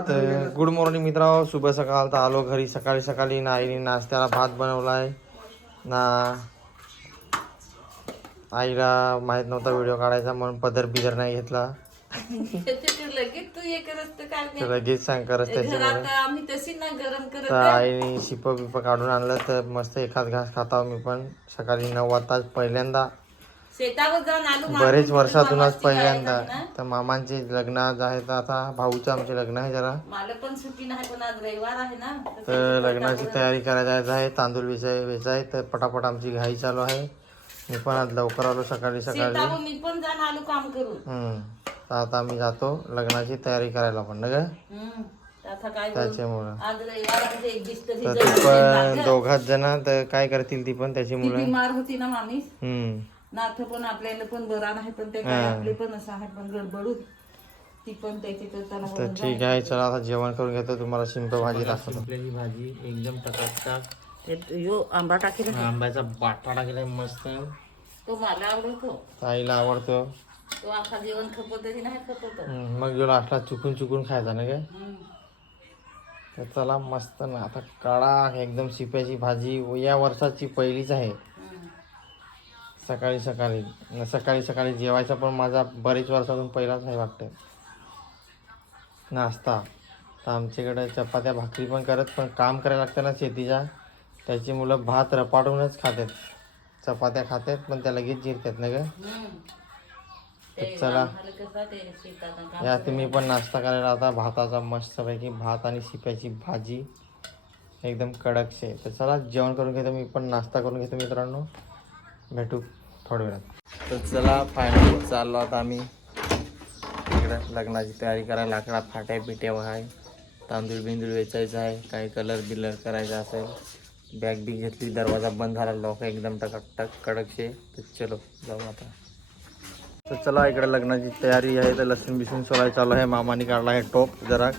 तर good morning मित्रांनो, शुभ सकाळ. तर आलो घरी सकाळी सकाळी. आईने नाश्त्याला भात बनवलाय ना. आईला माहित नव्हता व्हिडिओ काढायचा म्हणून पदर बिदर नाही घेतला. तर लगेच सांग करत त्याच्यामुळे तर आईने शिप बिप काढून आणलं. तर मस्त एखाद घास खाता मी पण सकाळी 9 वाजता पहिल्यांदा. बरेच वर्षातूनच पहिल्यांदा. तर मामांचे लग्न आज आहे. तर आता भाऊचं आमचे लग्न आहे जरा. तर लग्नाची तयारी करायची आहे. तांदूळ वेचाय तर पटापट आमची घाई चालू आहे. मी पण आज लवकर आलो सकाळी सकाळी. तर आता आम्ही जातो लग्नाची तयारी करायला पण ना ग. त्याच्यामुळं तर ती पण दोघात जण तर काय करतील ती पण त्याची मुलं बीमार होती ना मामी. नाथ पण आपल्याला पण बरा नाही पण ते काय आपले पण असं आहे पण गडबडून ती पण त्याची तर ठीक आहे. चला आता जेवण करून घेतो. तुम्हाला शिंप भाजी दाखवतो. शिंपल्याची भाजी एकदम टकाटक. यो आंबा टाकेला, आंब्याचा बाटा टाकलाय मस्त. तो मला आवडतो, ताईला आवडतो. तो आखा जेवण खपत नाही खपत. मग जो लास्टला चुकून चुकून खायचा ना काय. तर चला मस्त ना. आता काळा एकदम शिप्याची भाजी या वर्षाची पहिलीच आहे. सकाळी सकाळी जेवायचा पण माझा बरेच वर्षातून पहिलाच आहे वाटतं नाश्ता. तर आमच्याकडे चपात्या भाकरी पण करत पण काम करायला लागतं ना शेतीच्या. त्याची मुलं भात रपाटूनच खातात. चपात्या खातात पण त्या लगेच जिरतात ना ग. चला या तुम्ही पण नाश्ता करायला. आता भाताचा मस्तपैकी भात आणि शिप्याची भाजी एकदम कडक शे. तर चला जेवण करून घेतो. मी पण नाश्ता करून घेतो मित्रांनो. भेटू थोड्या वेळात. तर चला फायनली चाललो आता आम्ही इकडं लग्नाची तयारी करायला. लाकडा फाट्या पिट्या आहे. तांदूळ बिंदूळ वेचायचं आहे. काही कलर बिलर करायचा असेल. बॅग बी घेतली. दरवाजा बंद झाला. लॉक एकदम टक कडक शे. तर चलो जाऊ आता. तर चला इकडे लग्नाची तयारी आहे. तर लसूण बिसून सोलाय चालू आहे. मामाने काढला आहे टोप जरा.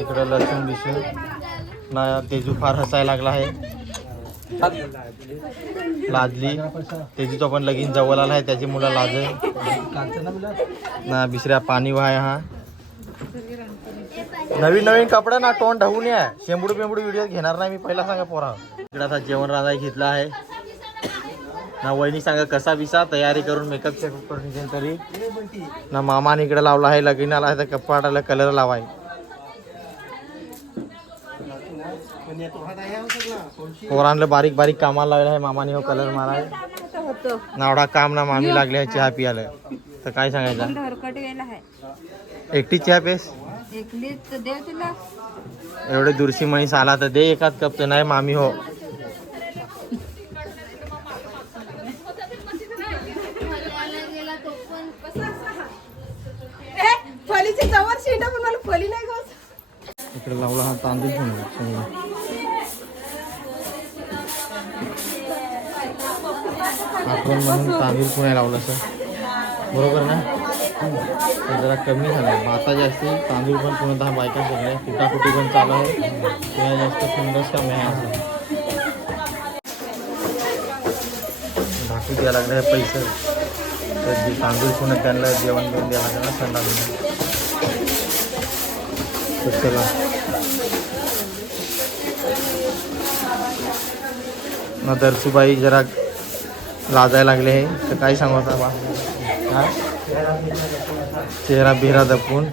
इकडे लसूण बिसून ना. तेजू फार हसायला लागला आहे. लाजली तेजूचा पण लगीन जवळ आला आहे. त्याची मुलं लाज ना. बिसऱ्या पाणी वाय. हा नवीन कपडा ना. तोंड ढवून या. शेंबूड पेंबूड व्हिडिओ घेणार नाही मी. पहिला सांगा पोरा. इकडे आता जेवण राधा घेतला आहे ना. वहिनी सांगा कसा बिसा तयारी करून मेकअप शेकअप करून तरी ना. मामाने इकडे लावला आहे. लगीन आला आहे तर कपाटाला कलर लावाय. पोरांना बारीक बारीक कामाला लागला आहे मामाने. हो कलर माराय नावडा काम ना. मामी लागले चहा पियाला. तर काय सांगायचं. एकटी चहा पेस एवढे दुरशी म्हैस आला तर दे एकाच कप. तर नाही मामी हो. इकडे लावला हा तांदूळ आठवण म्हणून तांदूळ पुण्या लावलं सर. बरोबर ना. जरा कमी झालं. भाता जास्त तांदूळ पण पुन्हा बायका सगळ्या कुटाकुटी पण चालू आहे. पुन्हा जास्त सुंदरच कमी आहे. असं भाकरी द्यायला लागले आहे पैसे. तर जे तांदूळ पुन्हा त्यांना जेवण घेऊन द्यायला लागलं ना संध्याकाळी. चला ना. दरसूबाई जरा लाजायला लागले आहे. तर काय सांगू आता बा. हा चेहरा बिहरा दपून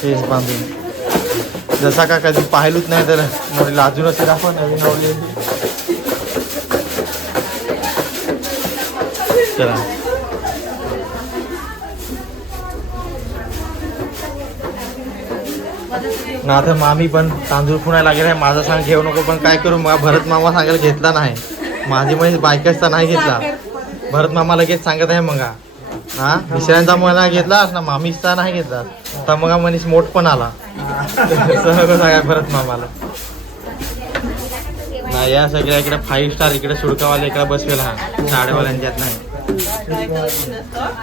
केस बांधून जसा का कधी पाहिलूच नाही. तर मोठी लाजूनच आपण नवीन आवडली. चला ना. आता मामी पण तांदूळ पुण्याला लागेल आहे. माझा सांग घेऊ नको पण काय करू. मग भरत मामा सांगायला घेतला नाही. माझी म्हणजे बायकाचा नाही घेतला. भरत मामा लगेच सांगत आहे मग. हा मिश्रांचा मला घेतला ना. मामीचा नाही घेतला. तर मग मनीष मोठ पण आला. सांगा भरत मामाला ना. या सगळ्या इकडे 5 स्टार इकडे सुडकावाले इकडे बसवेल. हा साडेवाल्यांच्यात नाही.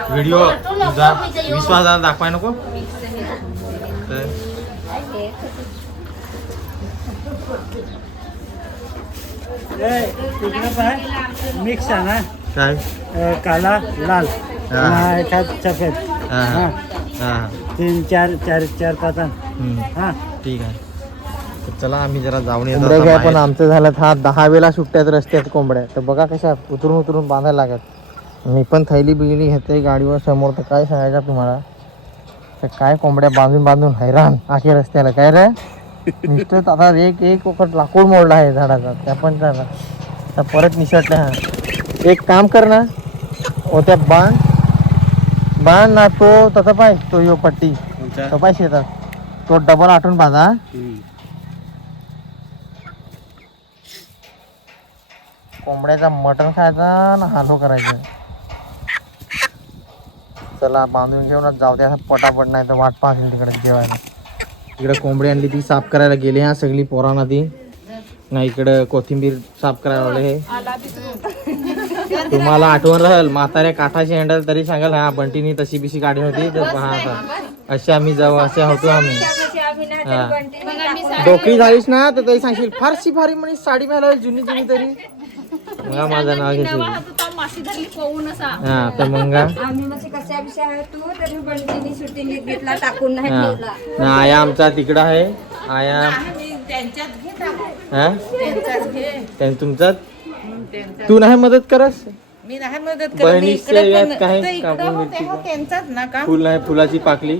व्हिडिओ तुझा विश्वासाला दाखवाय नको. मिक्स आहे ना. काय काला लाल हा. एखाद सफेद हा हा हा 3 4 पातन हा ठीक आहे. तर चला आम्ही जरा जाऊन येतो काय पण आमचं झालं हा 10 वेळा सुट्ट्यात रस्त्यात कोंबड्या. तर बघा कशा उतरून उतरून बांधायला लागत. मी पण थैली बिगली घेते गाडीवर समोर. तर काय सांगायचं तुम्हाला, तर काय कोंबड्या बांधून बांधून हैराण आखी रस्त्याला. काय रे नुसतं आता एक वखत लाकूड मोडला आहे झाडाचा, त्या पण झाला तर परत निसटले. हा एक काम कर ना, त्या बांध ना तो तसा पाहिजे तो यो पट्टी तो पाहिजे शेतात तो डबल आठवून बांधा. कोंबड्याचा मटण खायचा ना हालो करायचं. चला बांधून घेऊनच जाऊ द्या पटापट, नाही तर वाट पाहतील तिकडे जेवायला. इकडे कोंबडी आणली ती साफ करायला गेली. हा सगळी पोरांना ती नाही इकडं कोथिंबीर साफ करायला लावले. हे तुम्हाला आठवण राहील म्हाताऱ्या काठाची हँडल तरी सांगाल हा बंटीनी तशी बिशी गाडी होती तर हा असे आम्ही जाऊ असे होतो आम्ही. डोकरी झालीस ना तर तरी सांगशील फारशी भारी म्हणे साडी घालायला जुनी जुनी तरी मग माझं नाव घेशील. हा तर मग आया आमचा तिकडं आहे. आया तुमचाच तू नाही मदत करस. मी नाही मदत करत. बहिणीच्या यात काही त्यांचाच ना का फुल नाही फुलाची पाकली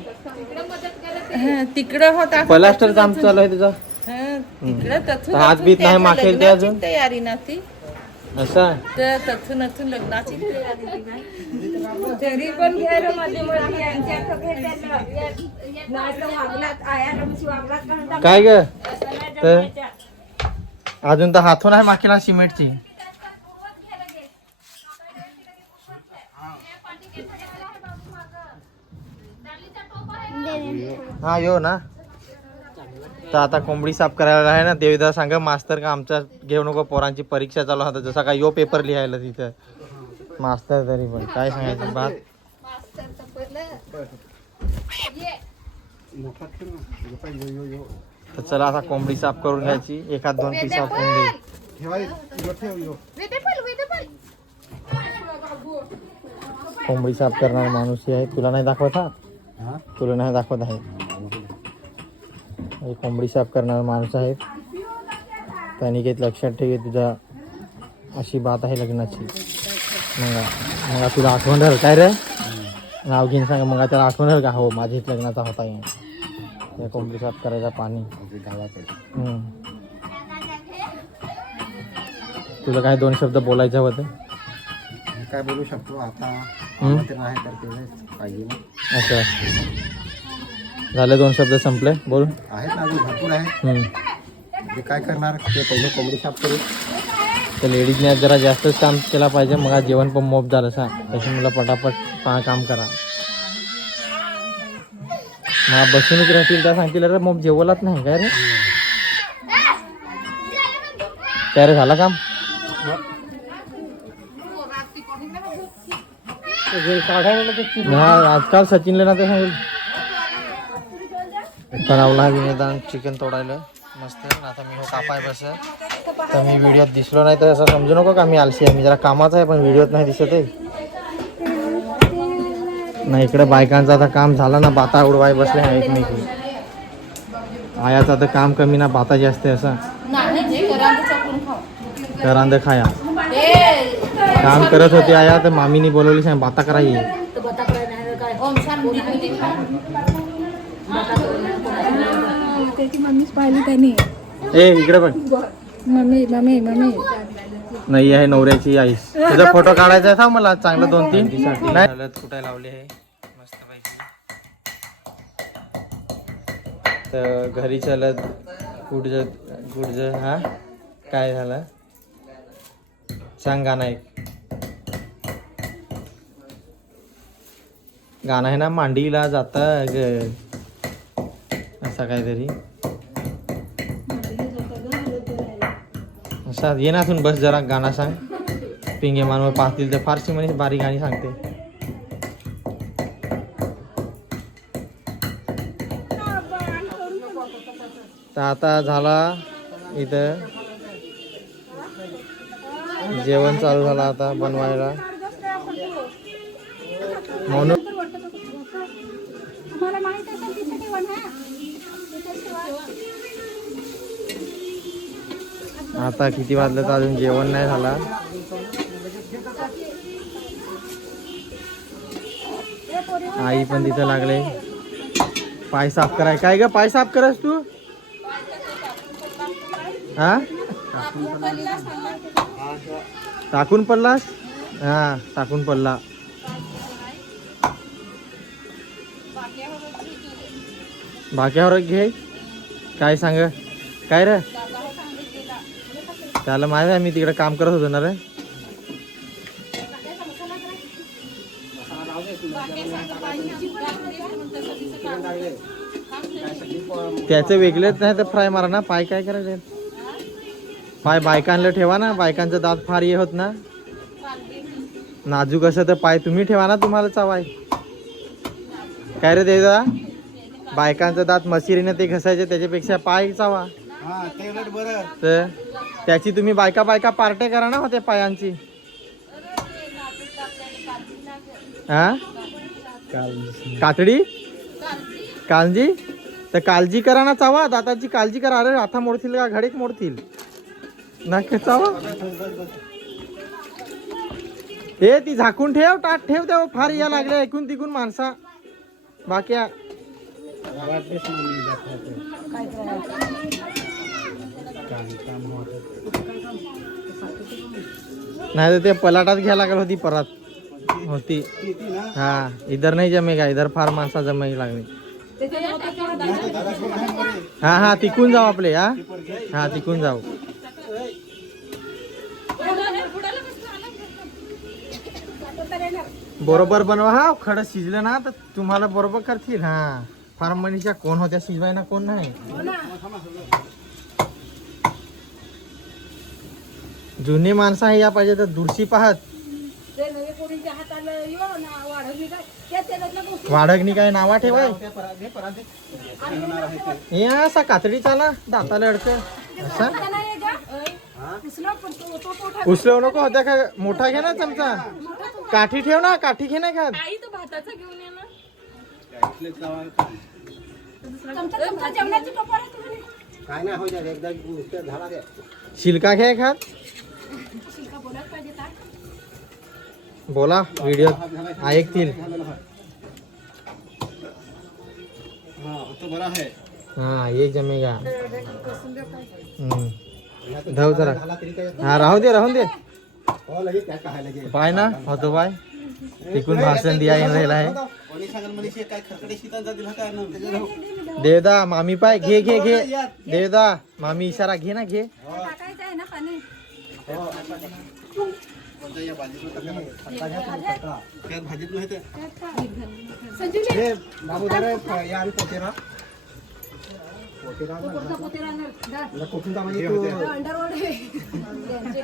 तिकडं होता प्लास्टर काम चालू आहे तुझं. तिकडं हात बीत नाही माखेल ते अजून तयारी ना ती असं तर तथून नथून लग्नाची तयारी तरी पण घ्यायला माझी काय ग तर अजून तर हातून आहे माखेला सिमेंटची. हा यो ना तर आता कोंबडी साफ करायला आहे ना. देवीदा सांगा मास्तर का आमच्या घेऊ नको पोरांची परीक्षा चालू होता जसा काय यो पेपर लिहायला तिथं मास्तर तरी पण काय सांगायचं बात. तर चला आता कोंबडी साफ करून घ्यायची. एखाद 2 पीस साफ कोंबडी कोंबडी साफ करणार माणूस आहे. तुला नाही दाखवत हा तुला नाही दाखवत आहे. कोंबडी साफ करणारा माणूस आहे. त्याने काही लक्षात ठेव तुझा अशी बात आहे लग्नाची. मग तुला आठवण राहील काय रे नाव घेऊन सांगा. मग त्याला आठवण राहील का हो माझ्याच लग्नाचा होता या कोंबडी साफ करायचा पाणी. तुला काय 2 शब्द बोलायचं होतं. काय बोलू शकतो आता असं झालं 2 शब्द संपले बोल. आहेत ना अजून भरपूर आहे. ते काय करणार ते पहिले कोंबडी साफ करू. तर लेडीजने जरा जास्तच काम केला पाहिजे. मग जेवण पण मोप झालं सांग तशी मला पटापट काम करा. मग बसूनच राहतील त्या सांगतील अरे मग जेवलाच नाही काय रे. काय रे झालं काम. हा आजकाल सचिनला ना ते सांगेल बनवला विनोदान चिकन तोडायला मस्त. आता मी हो कापाय बस तर मी व्हिडिओत दिसलो नाही तर असं समजू नको का मी आलसी आहे. मी जरा कामाचा आहे पण व्हिडिओत नाही दिसत आहे ना. इकडे बायकांचं आता काम झालं ना बाता उडवाय बसले आहे एकमेकी. आयाचं आता काम कमी ना बाता जास्त आहे असं करांद खाया काम करत होते आया तर मामीनी बोलवली सांग बाता करायची. मम्मीच पाहिली त्याने ए इकडे पण मम्मी मम्मी मम्मी नाही आहे नवऱ्याची आईस. तुझा फोटो काढायचा आहे मला चांगलं 2-3 नाही कुठे लावले आहे मस्त पैकी. तर घरी चालत गुडज हा काय झालं सांग. गाणं एक गाणं आहे ना मांडीला जाता ग असा काहीतरी असा ये ना तून बस जरा गाणं सांग. पिंगे मानवर पाहतील तर फारशी म्हणे बारी गाणी सांगते. तर आता झाला इथं जेवण चालू झालं आता बनवायला म्हणून तुम्हाला माहित आहे का तिथे ठेवण आहे आता किती वाजलं तर अजून जेवण नाही झाला. आई पण तिथं लागले पाय साफ कराय. काय ग पाय साफ करस तू? हा टाकून पडलास? हा टाकून पडला. बाक्यावर घे. काय सांग काय रे? त्याला माहिती आहे मी तिकडे काम करत होतो ना रे. त्याचं वेगळेच नाही तर फ्राय मारा ना. पाय काय करायचे? पाय बायकांना ठेवा ना. बायकांचं दात फार हे होत ना नाजूक असं तर पाय तुम्ही ठेवा ना. तुम्हाला चावाय काय रे देदा? बायकांचं दात मशिरीने ते घसायचे त्याच्यापेक्षा पाय चावा. तर त्याची तुम्ही बायका पार्टे करा ना होते पायांची. हा कातडी काळजी तर काळजी करा ना. चावा दाताची काळजी करा. अरे हाता मोडतील का घडीक मोडतील ना. चावा हे ती झाकून ठेव. टाट ठेव. तेव्हा फार या लागले ऐकून तिकून माणसा. बाकी नाही तर ते पलाटात घ्यायला लागल होती परत होती. हा इधर नाही जमेगा. इधर फार माणसा जमाई लागली. हा हा तिकून जाऊ आपले. हा हा तिकून जाऊ. बरोबर बनवा. हा खडं शिजलं ना तर तुम्हाला बरोबर करतील. हा फार मनीषा कोण होत्या शिजवाय ना कोण नाही. जुनी माणसं आहे या पाहिजे तर दुरशी पाहत. वाढगणी काय नावा ठेवाय. हे असा कातडीचा ना दाताला अडक असा उचलव नको होत्या का. मोठा घे ना चमचा. काठी ठेव ना. काठी घे ना खात. शिल्का घे खात. बोला व्हिडिओ ऐकतील. हा एक जमेगा. धाव जरा. हा राहू दे राहून दे. पाय ना होतो बाय तिकून भाषण दिया येऊन राहिला आहे. देवदा मामी पाय घे घे घे. देवदा मामी इशारा घे ना घे.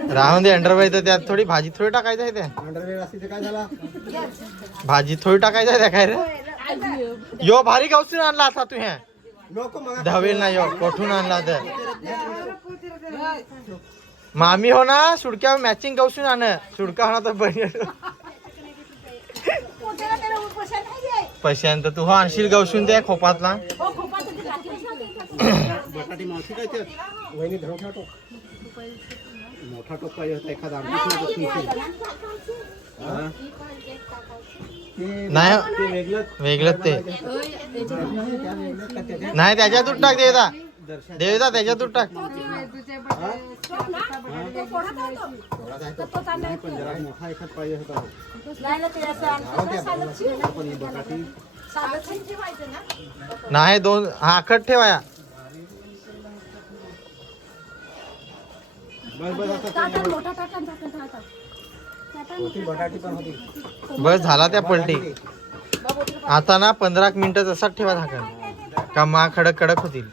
राहून दे. अंडरवेअर तर त्यात थोडी भाजी थोडी टाकायचं आहे. त्या भाजी थोडी टाकायचं आहे त्या काय रे. यो भारी गवसून आणला आता तू. हे धवेल ना यो कोठून आणला तर. मामी हो ना सुडक्या मॅचिंग गवसून आण. सुडका होणार तर बन पैशांत तू हो आणशील गवसून त्या खोपातला. बटाटी मावशी काय त्यात वहिनी मोठा टोप पाहिजे होता एखादा. नाही वेगळंच ते नाही. त्याच्यातून टाक देवदा. देवदा त्याच्यातून टाक. मोठा एखाद पाहिजे होता. नाही दोन हा अखट ठेवाया. बस झाला त्या पलटी. आता ना 15 मिनिटं तसाच ठेवा झाकण का मा खडक कडक होतील.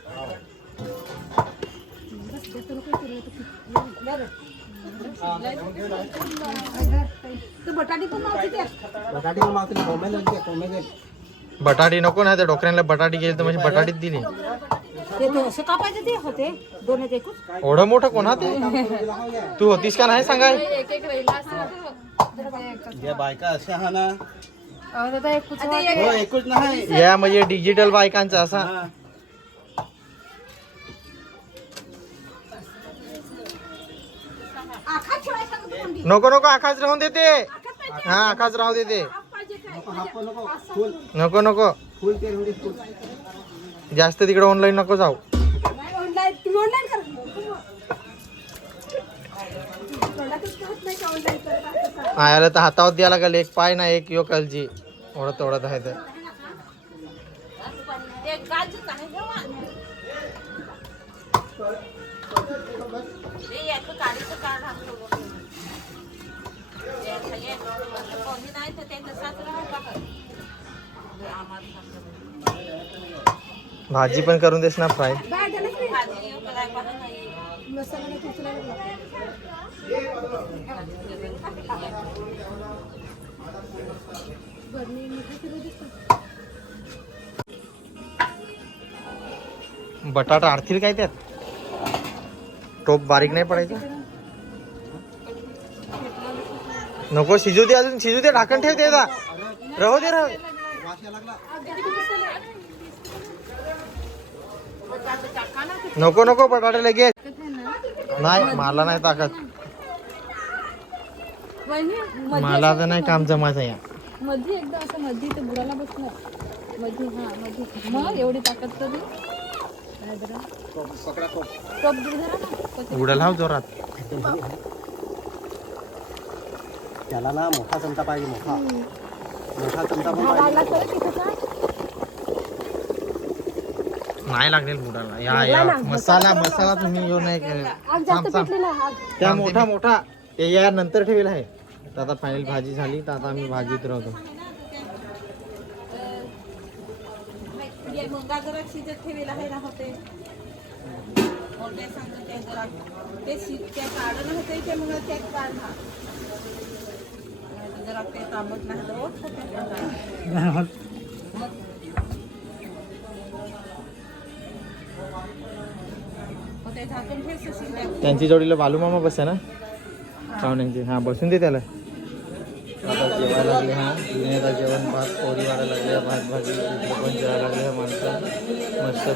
बटाटी नको ना. त्या डोकऱ्यांना बटाटी गेली तर म्हणजे बटाटीत दिली. ते तो असं कापायचं ते होते दोन्ही एकूच. एवढं मोठं कोणा ते तू होतीस का नाही सांगाय या बायका अशा हा ना आता एक एकूच नाही या म्हणजे डिजिटल बायकांचा असा नको नको आकाश राहून देते हा आकाश राहू देते नको नको फुल तेल होते फुल जास्त तिकडे ऑनलाईन नको जाऊ आयाला तर हातावर द्यायला लागेल एक पाय ना एक यो कालची ओढत ओढत आहे तर भाजी पण करून देस ना फ्राय बटाटा आरतील काय त्यात टोप बारीक नाही पडायचं नको शिजू दे अजून शिजू दे ढाकण ठेव दे राहू दे राहू नको नको बटाटे लगेच नाही मला नाही ताकद मला तर नाही काम जमायचं या मध्ये एकदा असं मध्ये ते बुडाला बसणार मध्ये हा मध्ये मग एवढी ताकद कधी टोप धरा ना उडाल हा जोरात त्याला ना मोठा चमचा पाहिजे मोठा मोठा चमचा पण झाडाला पाहिजे तर तिथं नाही लागेल बुडाला या मसाला मसाला तुम्ही यो नाही आग जास्त पेटलेला आग त्या मोठा मोठा ते या नंतर ठेवेल आहे तर आता फायनल भाजी झाली तर आता आम्ही भाजीत राहतो मुंगा जरा शिजत ठेवेला आहे ना होते सांगते जरा ते त्या काढणं होते ते मग त्या काढला जरा ते तांबत नाही ते झाकून ठेव त्यांची जोडीला बालू मामा बसे ना पाहुण्यांची हा बसून दे त्याला आता जेवायला लागले हा तिने आता जेवण भात पोळी वाढायला लागले भात भाजी इकडे पण जेवायला लागले माणसं मस्त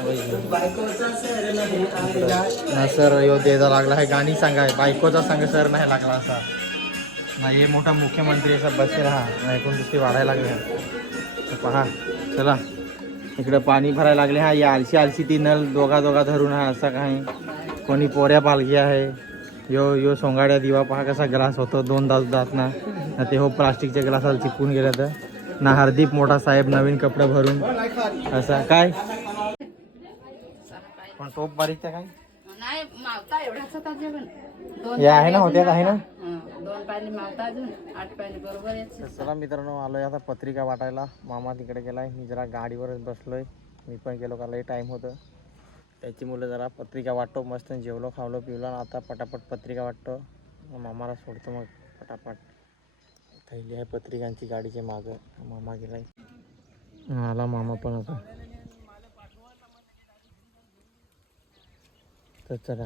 ना सर यो द्यायचा लागला आहे गाणी सांगाय बायकोचा सांग सर नाही लागला असा नाही हे मोठा मुख्यमंत्री असा बसेल हा ऐकून दुसरी वाढायला लागले हा पहा चला इकडे पाणी भरायला लागले हा या आलशी आलशी ती नल दोघा दोघा धरून हा असा काही कोणी पोऱ्या पालखी आहे यो यो सोंगाड्या दिवा पहा कसा ग्लास होतो दोन दास दात ना ते हो प्लास्टिकच्या ग्लासाला चिपकून गेलं तर ना हरदीप मोठा साहेब नवीन कपडे भरून असा काय पण टोप बारीक त्या काय नाही मावता एवढाच होता जेवण हे आहे ना होत्यात आहे ना दोन पाणी मावता अजून 8 पाणी बरोबर आहे. तर चला मित्रांनो आलोय आता पत्रिका वाटायला मामा तिकडे गेलाय मी जरा गाडीवरच बसलोय मी पण गेलो का लई टाईम होतं त्याची मुलं जरा पत्रिका वाटतो मस्त जेवलो खावलो पिवलो आणि आता पटापट पत्रिका वाटतो मामाला सोडतो मग पटापट थैली आहे पत्रिकांची गाडीचे मागं मामा गेलाय आला मामा पण आता तर चला